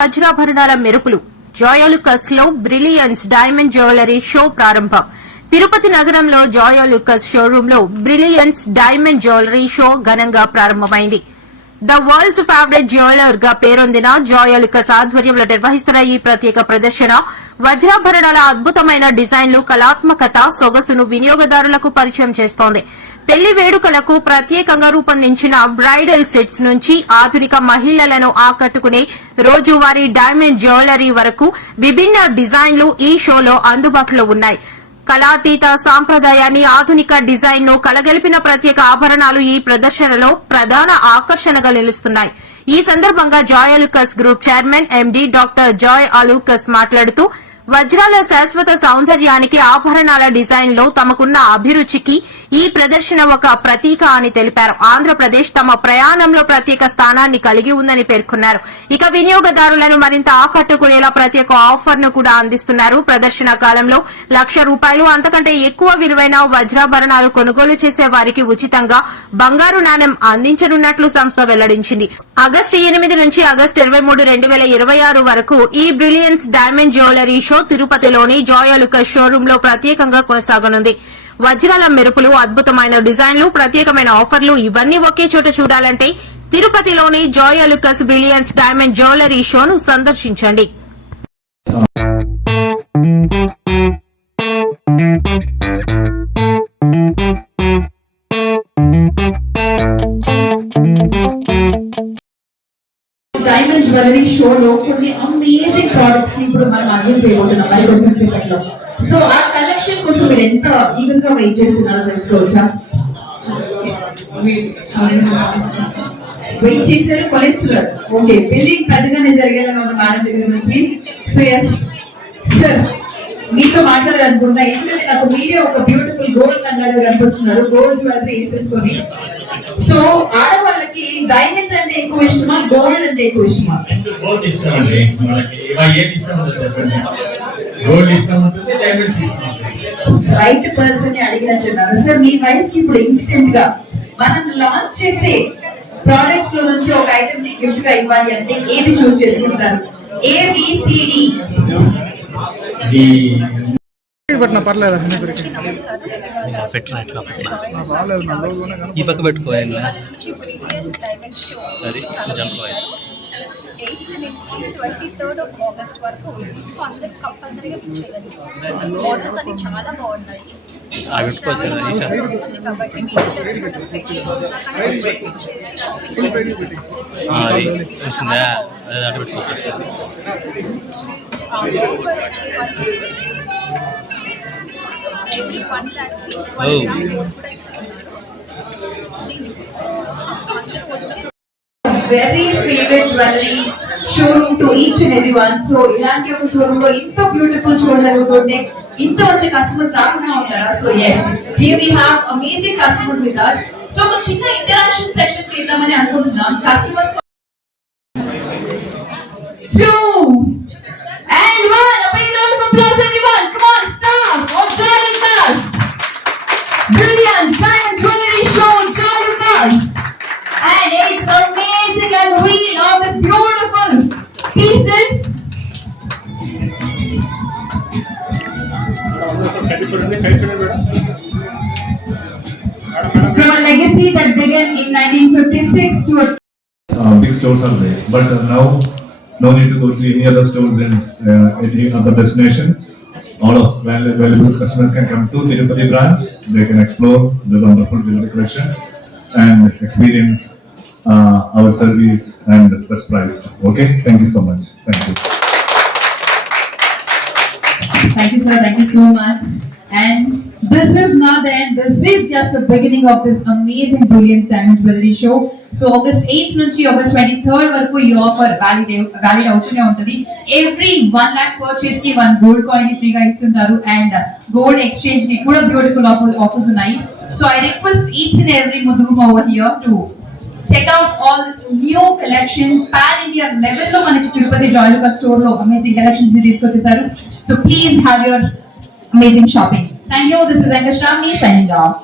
వజ్రాభరణాల మెరుపులు జాయాలుకాస్ లో brilliance diamond jewellery show ప్రారంభం. తిరుపతి నగరంలో జాయాలుకాస్ షోరూమ్ లో బ్రిలియన్స్ డైమండ్ జ్యువెలరీ షో ఘనంగా ప్రారంభమైంది. ద వరల్డ్స్ ఫేవరెట్ జ్యువెలర్ గా పేరొందిన జాయాలుకాస్ ఆధ్వర్యంలో నిర్వహిస్తున్న ఈ ప్రత్యేక ప్రదర్శన వజ్రాభరణాల అద్భుతమైన డిజైన్లు, కళాత్మకత, సొగసును వినియోగదారులకు పరిచయం చేస్తోంది. పెళ్లి వేడుకలకు ప్రత్యేకంగా రూపొందించిన బ్రైడల్ సెట్స్ నుంచి ఆధునిక మహిళలను ఆకట్టుకునే రోజువారీ డైమండ్ జ్యువెలరీ వరకు విభిన్న డిజైన్లు ఈ షోలో అందుబాటులో ఉన్నాయి. కళాతీత సాంప్రదాయాన్ని ఆధునిక డిజైన్ ను కలగలిపిన ప్రత్యేక ఆభరణాలు ఈ ప్రదర్శనలో ప్రధాన ఆకర్షణగా నిలుస్తున్నాయి. ఈ సందర్భంగా Joy Alukkas group chairman MD doctor Joy Alukkas మాట్లాడుతూ వజ్రాల శాశ్వత సౌందర్యానికి ఆభరణాల డిజైన్ లో తమకున్న అభిరుచికి ఈ ప్రదర్శన ఒక ప్రతీక అని తెలిపారు. ఆంధ్రప్రదేశ్ తమ ప్రయాణంలో ప్రత్యేక స్థానాన్ని కలిగి ఉందని పేర్కొన్నారు. ఇక వినియోగదారులను మరింత ఆకట్టుకునేలా ప్రత్యేక ఆఫర్ ను కూడా అందిస్తున్నారు. ప్రదర్శన కాలంలో ₹1,00,000 అంతకంటే ఎక్కువ విలువైన వజ్రాభరణాలు కొనుగోలు చేసే వారికి ఉచితంగా బంగారు నాణెం అందించనున్నట్లు సంస్థ వెల్లడించింది. ఆగస్టు 8 నుంచి ఆగస్టు 23, 2026 వరకు ఈ బ్రిలియన్స్ డైమండ్ జ్యువెలరీ షో తిరుపతిలోని జాయ్ అలూకాస్ షోరూమ్ లో ప్రత్యేకంగా కొనసాగనుంది. వజ్రాల మెరుపులు, అద్భుతమైన డిజైన్లు, ప్రత్యేకమైన ఆఫర్లు ఇవన్నీ ఒకే చోట చూడాలంటే తిరుపతిలోని Joy Alukkas brilliance diamond jewellery షోను సందర్శించండి. డైమండ్ జ్యువెలరీ షోలో కొన్ని అమేజింగ్ ప్రొడక్ట్స్ ని ఇప్పుడు మనం అన్వీల్ చేయబోతున్నాం మరి కొంచెం సేపట్లో. సో ఆ కలెక్షన్ కోసం మీరు ఎంత ఈగర్ గా వెయిట్ చేస్తున్నారో తెలుసుకోవచ్చా? వెయిట్ చేశారు, కొనేస్తున్నారు. ఓకే, బిల్లింగ్ పెద్దగానే జరిగేలా ఉన్న మేడం దగ్గర నుంచి. సో ఎస్ సార్, మీతో మాట్లాడాలనుకుంటున్నా. ఎందుకంటే నాకు మీరే ఒక బ్యూటిఫుల్ గోల్డ్ లాగా కనిపిస్తున్నారు, గోల్డ్ జ్యువెలరీ వేసేసుకొని. సో ఆడవాళ్ళకి డైమండ్స్ అంటే ఎక్కువ ఇష్టమా, గోల్డ్ అంటే ఎక్కువ ఇష్టమా? గోల్డ్ ఇష్టం అండి. మనకి ఏది ఇష్టం ఉంటుంది, గోల్డ్ ఇష్టం ఉంటుంది, డైమండ్స్ ఇష్టం ఉంటుంది. రైట్ పర్సన్ ని అడిగినట్టున్నారు. సార్, మీ వయసుకి ఇప్పుడు ఇన్స్టెంట్ గా మనం లాంచ్ చేసే ప్రొడక్ట్స్ లో నుంచి ఒక ఐటమ్ ని గిఫ్ట్ గా ఇవ్వాలి అంటే ఏది చూస్ చేసుకుంటారు? ABCD. పర్లేదు, ఈ పక్క పెట్టుకోవాలి. 23rd of August వరకు ఉంది. సో అందరికి కంపల్సరీగా పిచ్చేయాలి. మోడల్స్ అన్ని చాలా బాగున్నాయి. వస్తుంది కాబట్టి ఎవ్రీ 1 lakh కూడా ఇస్తున్నారు. Very favourite jewellery showroom to each and everyone. So ఇలాంటి ఒక షోరూమ్ లో ఇంత బ్యూటిఫుల్ షోరూమ్ జరుగుతుంటే ఇంత వచ్చే కస్టమర్స్ రాకుండా ఉంటారా? So yes, here we have amazing customers with us. సో ఒక చిన్న ఇంటరాక్షన్ సెషన్ చేద్దామని అనుకుంటున్నాం. Customers 2 and 1. A big round of applause everyone. Come on, staff of Joy Alukas. Brilliant diamond jewelry show Joy Alukas. And it's amazing unveil of this beautiful pieces. From a legacy that began in 1956 to a big stores are there, but now no need to go to any other stores in any other destination. All of valuable customers can come to Tirupati branch. They can explore the wonderful jewelry collection and experience our service and best priced. Okay, thank you so much. Thank you. Thank you, sir. Thank you so much. And this is not the end. This is just a beginning of this amazing Brilliance Diamond Jewelry Show. So August 8th నుంచి August 23rd వరకు ఈ offer valid అవుతూనే ఉంటుంది. Every 1 lakh purchase కి 1 gold coin ని ఫ్రీగా ఇస్తుంటారు. And gold exchange కి కూడా బ్యూటిఫుల్ ఆఫర్స్ ఉన్నాయి. So I request each and every Muduguma over here to check out all this new collections. Pan India level లో మనకి తిరుపతి జాయ్ అలూకాస్ స్టోర్ లో అమేజింగ్ కలెక్షన్స్ ని తీసుకొచ్చేసారు. So please have your amazing shopping. Thank you. This is Ankashramni signing off.